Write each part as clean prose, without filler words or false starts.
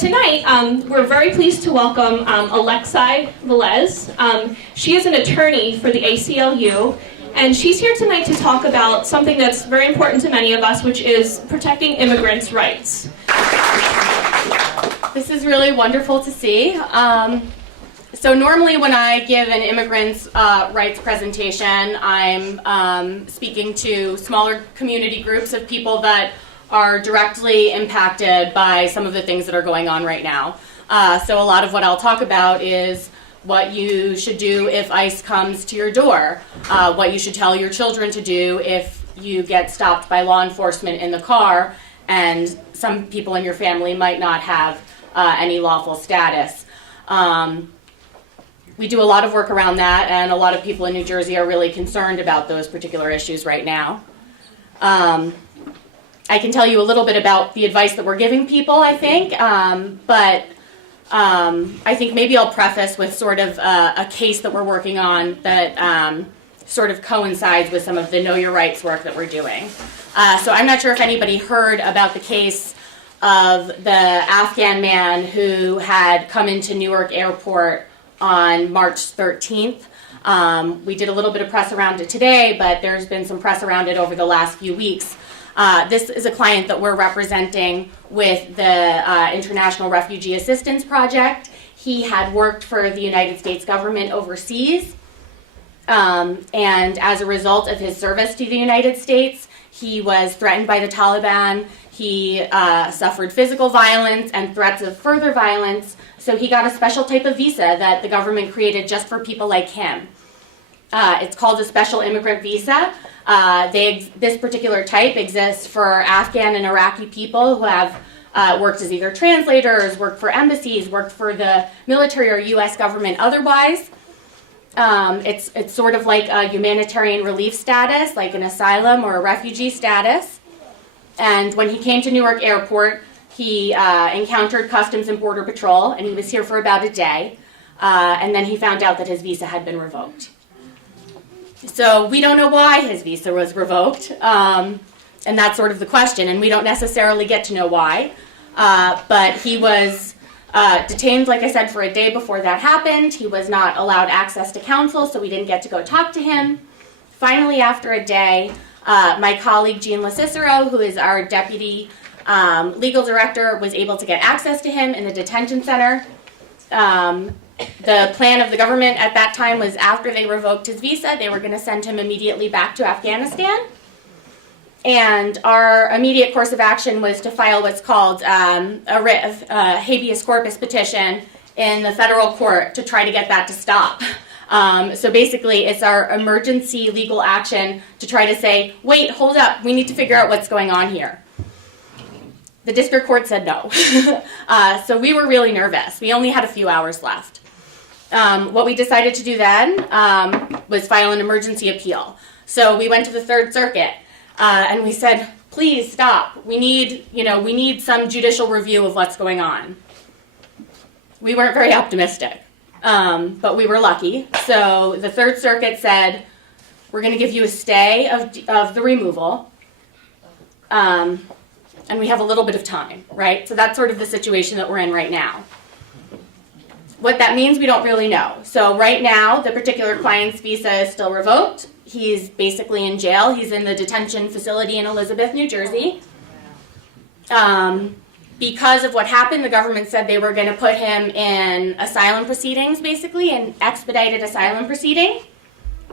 Tonight, we're very pleased to welcome Alexi Velez. She is an attorney for the ACLU, and she's here tonight to talk about something that's very important to many of us, which is protecting immigrants' rights. This is really wonderful to see. So normally when I give an immigrants' rights presentation, I'm speaking to smaller community groups of people that are directly impacted by some of the things that are going on right now. So a lot of what I'll talk about is what you should do if ICE comes to your door, what you should tell your children to do if you get stopped by law enforcement in the car, and some people in your family might not have any lawful status. We do a lot of work around that, and a lot of people in New Jersey are really concerned about those particular issues right now. I can tell you a little bit about the advice that we're giving people, I think, but I think maybe I'll preface with sort of a case that we're working on that sort of coincides with some of the Know Your Rights work that we're doing. So I'm not sure if anybody heard about the case of the Afghan man who had come into Newark Airport on March 13th. We did a little bit of press around it today, but there's been some press around it over the last few weeks. This is a client that we're representing with the International Refugee Assistance Project. He had worked for the United States government overseas, and as a result of his service to the United States, he was threatened by the Taliban. He suffered physical violence and threats of further violence, so he got a special type of visa that the government created just for people like him. It's called a special immigrant visa. This particular type exists for Afghan and Iraqi people who have worked as either translators, worked for embassies, worked for the military or U.S. government otherwise. It's sort of like a humanitarian relief status, like an asylum or a refugee status. And when he came to Newark Airport, he encountered Customs and Border Patrol, and he was here for about a day. And then he found out that his visa had been revoked. So we don't know why his visa was revoked, and that's sort of the question, and we don't necessarily get to know why. But he was detained, like I said, for a day before that happened. He was not allowed access to counsel, so we didn't get to go talk to him. Finally, after a day, my colleague Jean LaCicero, who is our deputy legal director, was able to get access to him in the detention center. The plan of the government at that time was after they revoked his visa, they were going to send him immediately back to Afghanistan. And our immediate course of action was to file what's called a writ of habeas corpus petition in the federal court to try to get that to stop. So basically, it's our emergency legal action to try to say, wait, hold up, we need to figure out what's going on here. The district court said no. So we were really nervous. We only had a few hours left. What we decided to do then was file an emergency appeal. So we went to the Third Circuit and we said, please stop. We need some judicial review of what's going on. We weren't very optimistic, but we were lucky. So the Third Circuit said, we're going to give you a stay of the removal. And we have a little bit of time, right? So that's sort of the situation that we're in right now. What that means, we don't really know. So right now, the particular client's visa is still revoked. He's basically in jail. He's in the detention facility in Elizabeth, New Jersey. Because of what happened, the government said they were going to put him in asylum proceedings, basically, an expedited asylum proceeding.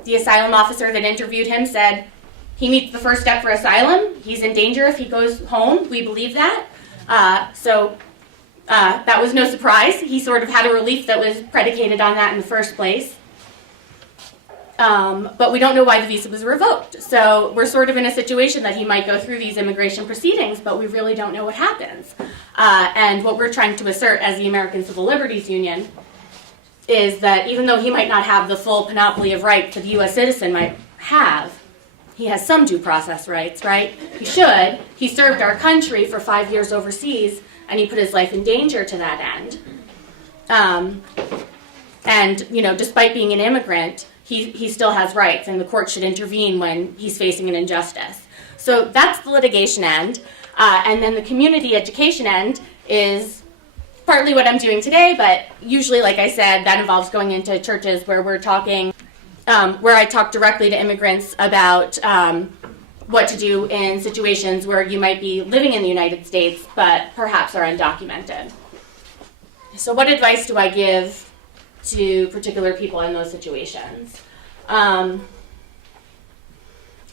The asylum officer that interviewed him said, he meets the first step for asylum. He's in danger if he goes home. We believe that. That was no surprise. He sort of had a relief that was predicated on that in the first place. But we don't know why the visa was revoked. So we're sort of in a situation that he might go through these immigration proceedings, but we really don't know what happens. And what we're trying to assert as the American Civil Liberties Union is that even though he might not have the full panoply of rights that a U.S. citizen might have, he has some due process rights, right? He should. He served our country for 5 years overseas, and he put his life in danger to that end. And, despite being an immigrant, he still has rights, and the court should intervene when he's facing an injustice. So that's the litigation end. And then the community education end is partly what I'm doing today, but usually, like I said, that involves going into churches where we're talking, where I talk directly to immigrants about what to do in situations where you might be living in the United States but perhaps are undocumented. So what advice do I give to particular people in those situations?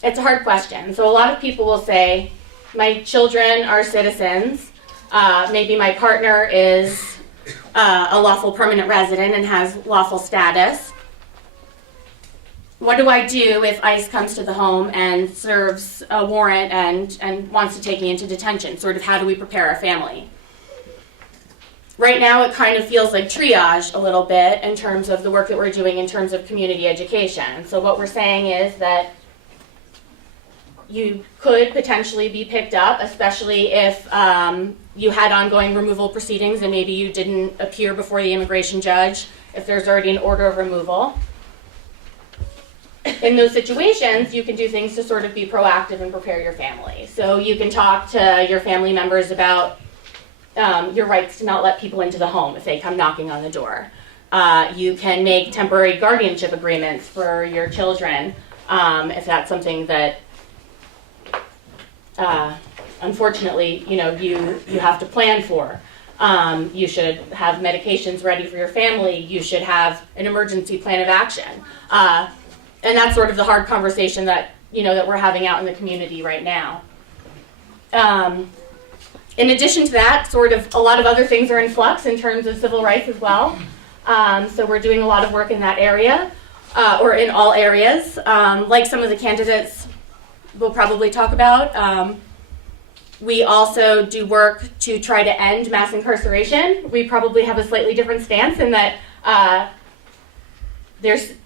It's a hard question. So a lot of people will say, my children are citizens, maybe my partner is a lawful permanent resident and has lawful status. What do I do if ICE comes to the home and serves a warrant and wants to take me into detention? Sort of how do we prepare our family? Right now it kind of feels like triage a little bit in terms of the work that we're doing in terms of community education. So what we're saying is that you could potentially be picked up, especially if you had ongoing removal proceedings and maybe you didn't appear before the immigration judge, if there's already an order of removal. In those situations, you can do things to sort of be proactive and prepare your family. So you can talk to your family members about your rights to not let people into the home if they come knocking on the door. You can make temporary guardianship agreements for your children if that's something that unfortunately, you have to plan for. You should have medications ready for your family. You should have an emergency plan of action. And that's sort of the hard conversation that, that we're having out in the community right now. In addition to that, sort of a lot of other things are in flux in terms of civil rights as well. So we're doing a lot of work in that area, or in all areas. Like some of the candidates we'll probably talk about. We also do work to try to end mass incarceration. We probably have a slightly different stance in that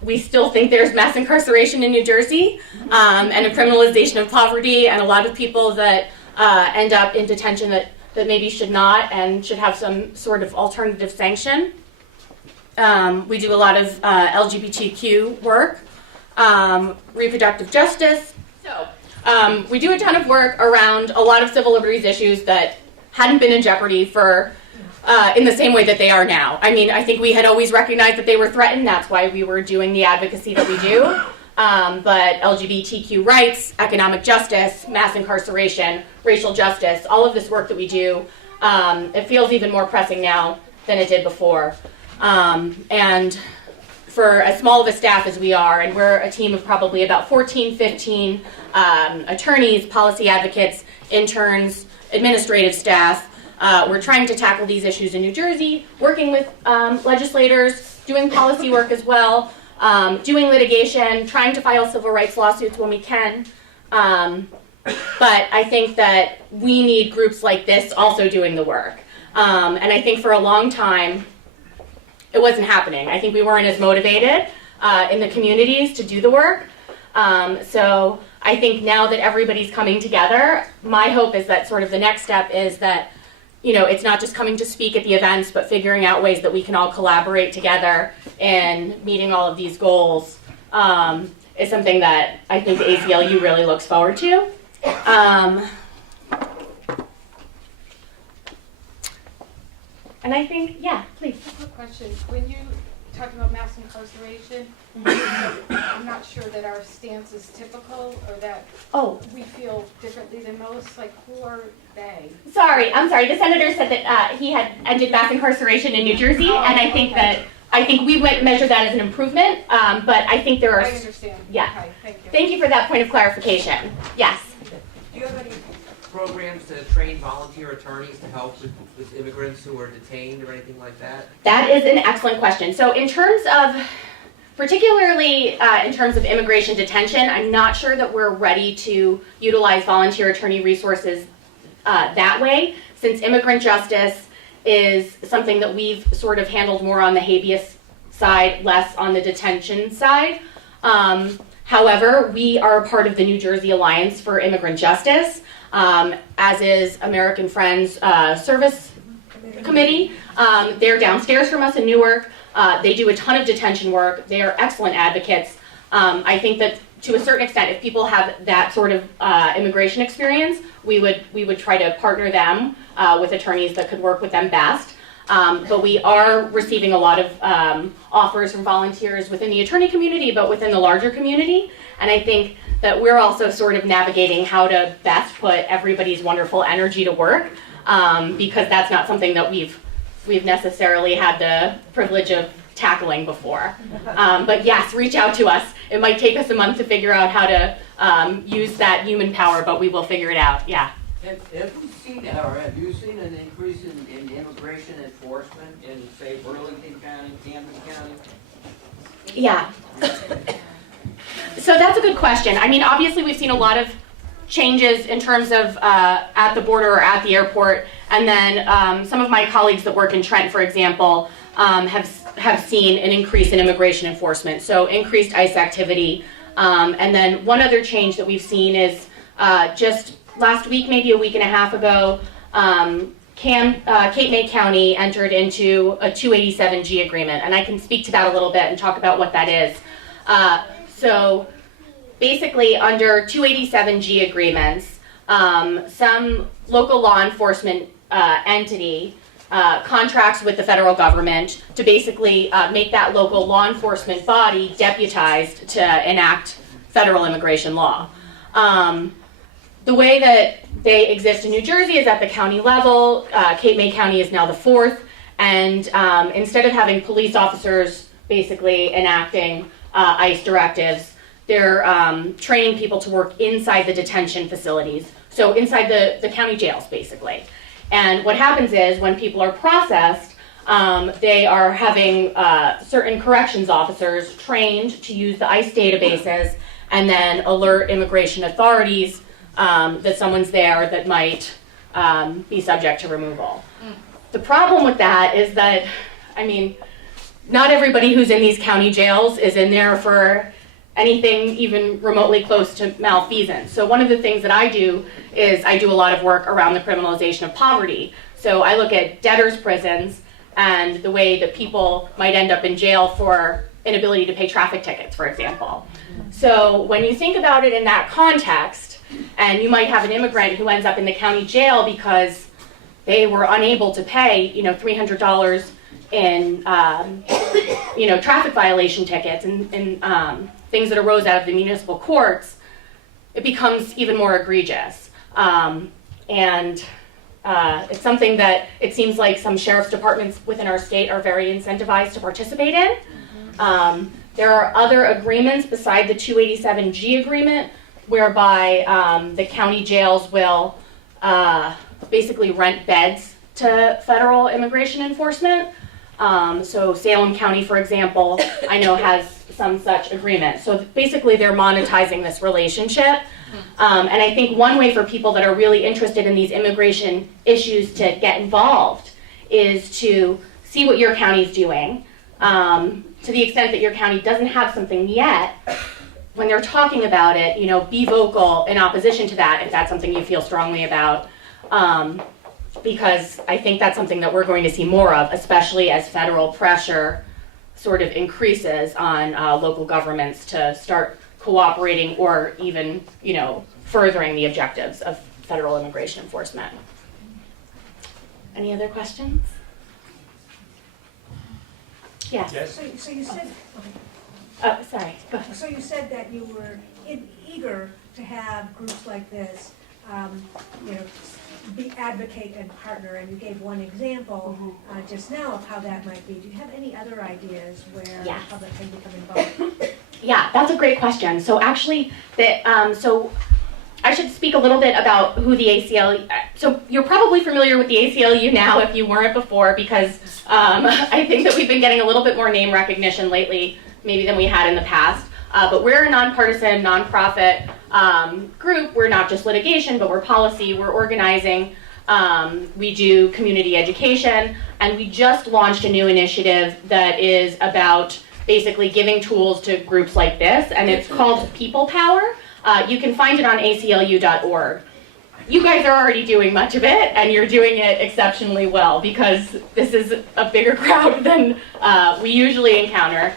we still think there's mass incarceration in New Jersey, and a criminalization of poverty, and a lot of people that end up in detention that maybe should not and should have some sort of alternative sanction. We do a lot of LGBTQ work, reproductive justice. So we do a ton of work around a lot of civil liberties issues that hadn't been in jeopardy for in the same way that they are now. I mean, I think we had always recognized that they were threatened. That's why we were doing the advocacy that we do. But LGBTQ rights, economic justice, mass incarceration, racial justice, all of this work that we do, it feels even more pressing now than it did before. And for as small of a staff as we are, and we're a team of probably about 14, 15 attorneys, policy advocates, interns, administrative staff, we're trying to tackle these issues in New Jersey, working with legislators, doing policy work as well, doing litigation, trying to file civil rights lawsuits when we can. But I think that we need groups like this also doing the work. And I think for a long time, it wasn't happening. I think we weren't as motivated in the communities to do the work. So I think now that everybody's coming together, my hope is that sort of the next step is that, it's not just coming to speak at the events, but figuring out ways that we can all collaborate together in meeting all of these goals is something that I think the ACLU really looks forward to. And I think, yeah, please. A quick question. When you talk about mass incarceration, I'm not sure that our stance is typical or that we feel differently than most. Like, who are they? I'm sorry. The senator said that he had ended mass incarceration in New Jersey, and I think I think we might measure that as an improvement, but I think there are... I understand. Yeah. Okay, thank you. Thank you for that point of clarification. Yes. Do you have any programs to train volunteer attorneys to help with immigrants who are detained or anything like that? That is an excellent question. So in terms of, particularly in terms of immigration detention, I'm not sure that we're ready to utilize volunteer attorney resources that way, since immigrant justice is something that we've sort of handled more on the habeas side, less on the detention side. However, we are a part of the New Jersey Alliance for Immigrant Justice, as is American Friends Service Committee. They're downstairs from us in Newark. They do a ton of detention work. They are excellent advocates. I think that to a certain extent, if people have that sort of immigration experience, we would try to partner them with attorneys that could work with them best. But we are receiving a lot of offers from volunteers within the attorney community, but within the larger community. And I think that we're also sort of navigating how to best put everybody's wonderful energy to work, because that's not something that we've necessarily had the privilege of tackling before. But yes, reach out to us. It might take us a month to figure out how to use that human power, but we will figure it out, yeah. Have you seen an increase in immigration enforcement in, say, Burlington County, Camden County? Yeah. So that's a good question. I mean, obviously we've seen a lot of changes in terms of at the border or at the airport, and then some of my colleagues that work in Trent, for example, have seen an increase in immigration enforcement, so increased ICE activity. And then one other change that we've seen is just last week, maybe a week and a half ago, Cape May County entered into a 287G agreement, and I can speak to that a little bit and talk about what that is. So basically, under 287G agreements, some local law enforcement entity contracts with the federal government to basically make that local law enforcement body deputized to enact federal immigration law. The way that they exist in New Jersey is at the county level. Cape May County is now the fourth, and instead of having police officers basically enacting ICE directives, they're training people to work inside the detention facilities, so inside the county jails, basically. And what happens is when people are processed, they are having certain corrections officers trained to use the ICE databases and then alert immigration authorities that someone's there that might be subject to removal. The problem with that is that, I mean, not everybody who's in these county jails is in there for anything even remotely close to malfeasance. So one of the things that I do is I do a lot of work around the criminalization of poverty. So I look at debtors' prisons and the way that people might end up in jail for inability to pay traffic tickets, for example. So when you think about it in that context, and you might have an immigrant who ends up in the county jail because they were unable to pay, $300 in, traffic violation tickets and things that arose out of the municipal courts, it becomes even more egregious. It's something that it seems like some sheriff's departments within our state are very incentivized to participate in. There are other agreements beside the 287G agreement whereby the county jails will basically rent beds to federal immigration enforcement. So Salem County, for example, I know has some such agreement. So basically they're monetizing this relationship. And I think one way for people that are really interested in these immigration issues to get involved is to see what your county's doing. To the extent that your county doesn't have something yet, when they're talking about it, be vocal in opposition to that if that's something you feel strongly about. Because I think that's something that we're going to see more of, especially as federal pressure sort of increases on local governments to start cooperating or even, furthering the objectives of federal immigration enforcement. Any other questions? Yes. So you said, Oh, sorry. Go ahead. so you said that you were eager to have groups like this, advocate and partner, and you gave one example just now of how that might be. Do you have any other ideas where the public can become involved? Yeah, that's a great question. So actually, so I should speak a little bit about who the ACLU. So you're probably familiar with the ACLU now, if you weren't before, because I think that we've been getting a little bit more name recognition lately, maybe than we had in the past. But we're a nonpartisan, nonprofit group. We're not just litigation, but we're policy, we're organizing. We do community education, and we just launched a new initiative that is about basically giving tools to groups like this, and it's called People Power. You can find it on aclu.org. You guys are already doing much of it, and you're doing it exceptionally well, because this is a bigger crowd than we usually encounter,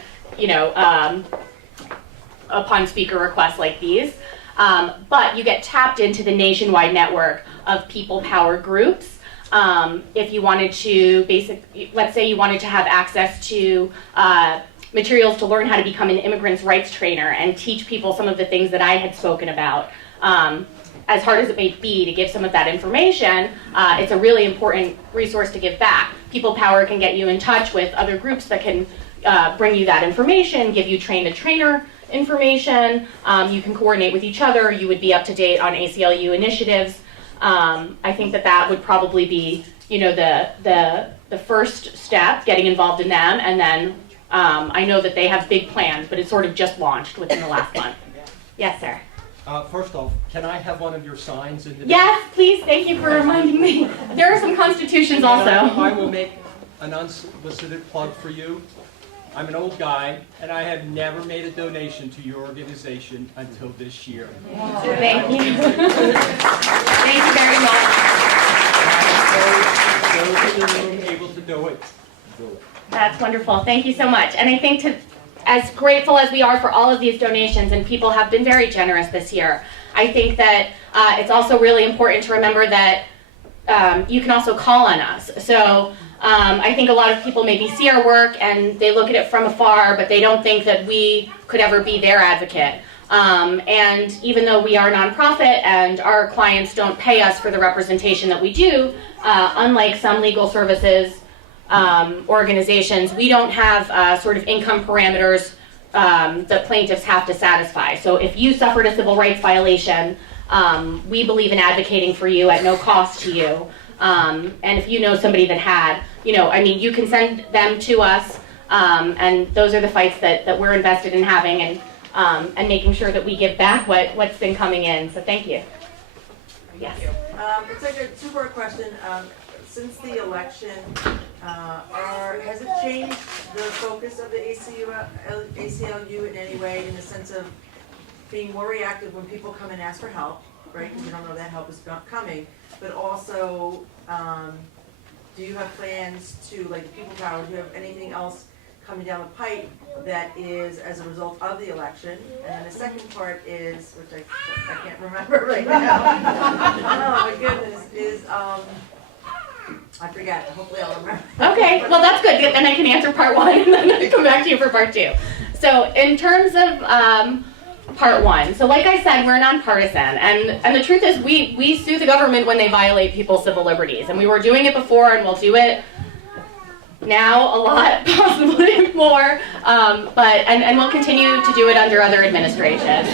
upon speaker requests like these. But you get tapped into the nationwide network of People Power groups. if you wanted to let's say you wanted to have access to materials to learn how to become an immigrants' rights trainer and teach people some of the things that I had spoken about. As hard as it may be to give some of that information, it's a really important resource to give back. People Power can get you in touch with other groups that can bring you that information, give you train-the-trainer information. You can coordinate with each other. You would be up to date on ACLU initiatives. I think that would probably be, the first step, getting involved in them, and then I know that they have big plans, but it's sort of just launched within the last month. Yes, sir. First off, can I have one of your signs in the Yes, please. Thank you for reminding me. There are some constitutions also. I will make an unsolicited plug for you. I'm an old guy, and I have never made a donation to your organization until this year. Thank you. Thank you very much. Those in the room able to do it. That's wonderful. Thank you so much. And I think as grateful as we are for all of these donations, and people have been very generous this year, I think that it's also really important to remember that you can also call on us. So I think a lot of people maybe see our work and they look at it from afar, but they don't think that we could ever be their advocate. And even though we are a nonprofit and our clients don't pay us for the representation that we do, unlike some legal services organizations, we don't have sort of income parameters that plaintiffs have to satisfy. So if you suffered a civil rights violation, we believe in advocating for you at no cost to you. And if you know somebody that had, you can send them to us, and those are the fights that we're invested in having, and making sure that we give back what's been coming in. So thank you. Yes. It's like a two-part question. Since the election, has it changed the focus of the ACLU in any way, in the sense of being more reactive when people come and ask for help, right? Because you don't know that help is not coming. But also, do you have plans to, like People Power, do you have anything else coming down the pipe that is as a result of the election? And then the second part is, which I can't remember right now. Oh my goodness, is I forgot. Hopefully I'll remember. Okay, well that's good. Then I can answer part one and then I'll come back to you for part two. So in terms of part one, so like I said, we're nonpartisan, and the truth is we sue the government when they violate people's civil liberties, and we were doing it before and we'll do it now a lot, possibly more, but we'll continue to do it under other administrations.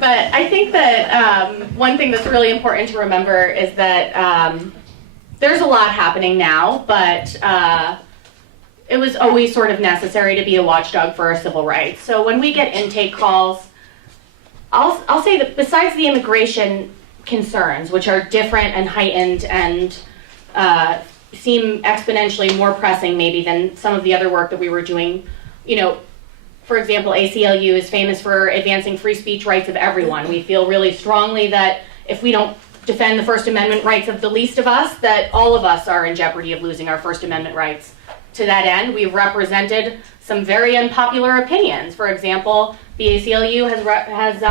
But I think that one thing that's really important to remember is that there's a lot happening now, but it was always sort of necessary to be a watchdog for our civil rights. So when we get intake calls, I'll say that besides the immigration concerns, which are different and heightened and seem exponentially more pressing maybe than some of the other work that we were doing, for example, ACLU is famous for advancing free speech rights of everyone. We feel really strongly that if we don't defend the First Amendment rights of the least of us, that all of us are in jeopardy of losing our First Amendment rights. To that end, we've represented some very unpopular opinions. For example, the ACLU has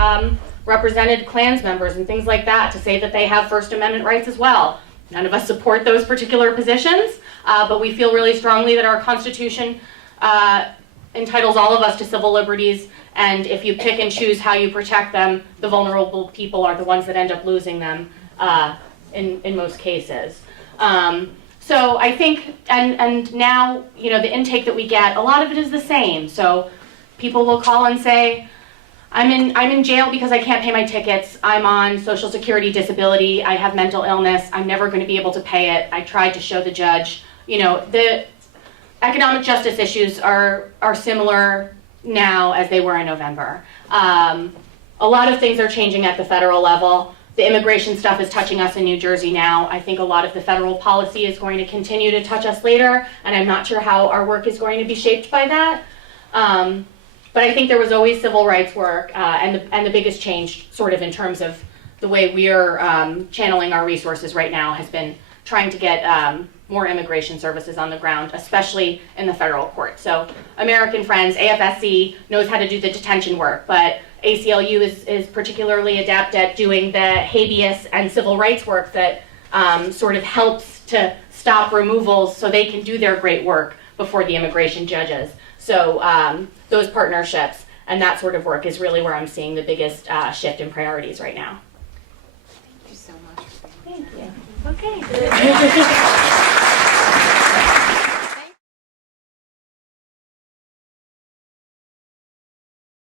represented Klans members and things like that to say that they have First Amendment rights as well. None of us support those particular positions, but we feel really strongly that our Constitution entitles all of us to civil liberties, and if you pick and choose how you protect them, the vulnerable people are the ones that end up losing them in most cases. So I think, and now, the intake that we get, a lot of it is the same. So people will call and say, I'm in jail because I can't pay my tickets. I'm on Social Security disability. I have mental illness. I'm never going to be able to pay it. I tried to show the judge. The economic justice issues are similar now as they were in November. A lot of things are changing at the federal level. The immigration stuff is touching us in New Jersey now. I think a lot of the federal policy is going to continue to touch us later, and I'm not sure how our work is going to be shaped by that. But I think there was always civil rights work, and the biggest change sort of in terms of the way we're channeling our resources right now has been trying to get more immigration services on the ground, especially in the federal court. So American Friends, AFSC knows how to do the detention work, but ACLU is particularly adept at doing the habeas and civil rights work that sort of helps to stop removals so they can do their great work before the immigration judges. So those partnerships and that sort of work is really where I'm seeing the biggest shift in priorities right now. Thank you so much. Thank you. Okay.